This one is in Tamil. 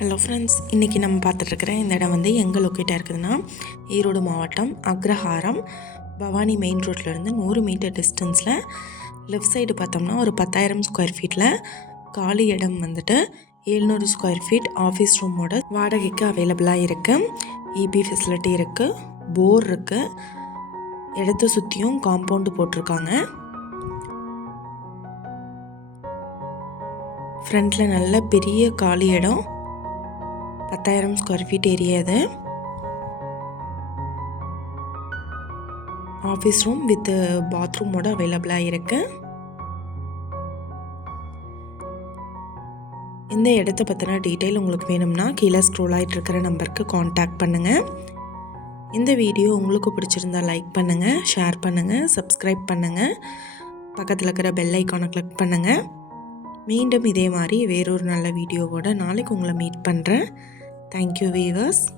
ஹலோ ஃப்ரெண்ட்ஸ் இன்றைக்கி நம்ம பார்த்துட்ருக்குற இந்த இடம் வந்து எங்கே லொக்கேட்டாக இருக்குதுன்னா ஈரோடு மாவட்டம் அக்ரஹாரம். பவானி மெயின் ரோட்லேருந்து நூறு மீட்டர் டிஸ்டன்ஸில் லெஃப்ட் சைடு பார்த்தோம்னா ஒரு பத்தாயிரம் ஸ்கொயர் ஃபீட்டில் காலி இடம் வந்துட்டு ஏழ்நூறு ஸ்கொயர் ஃபீட் ஆஃபீஸ் ரூமோட வாடகைக்கு அவைலபிளாக இருக்குது இபி ஃபெசிலிட்டி இருக்குது போர் இருக்குது இடத்த சுற்றியும் காம்பவுண்டு போட்டிருக்காங்க. ஃப்ரண்ட்டில் நல்ல பெரிய காலி இடம். பத்தாயிரம் ஸ்கொயர் ஃபீட் ஏரியா இது. ஆஃபீஸ் ரூம் வித் பாத்ரூமோட அவைலபிளாக இருக்கு. இந்த இடத்த பற்றின டீட்டெயில் உங்களுக்கு வேணும்னா கீழே ஸ்க்ரோல் ஆகிட்டு இருக்கிற நம்பருக்கு காண்டாக்ட் பண்ணுங்கள் இந்த வீடியோ உங்களுக்கு பிடிச்சிருந்தா லைக் பண்ணுங்கள் ஷேர் பண்ணுங்கள் சப்ஸ்கிரைப் பண்ணுங்கள் பக்கத்தில் இருக்கிற பெல் ஐக்கானை கிளிக் பண்ணுங்கள் மீண்டும் இதே மாதிரி வேறொரு நல்ல வீடியோவோட நாளைக்கு உங்களை மீட் பண்ணுறேன் Thank you, viewers.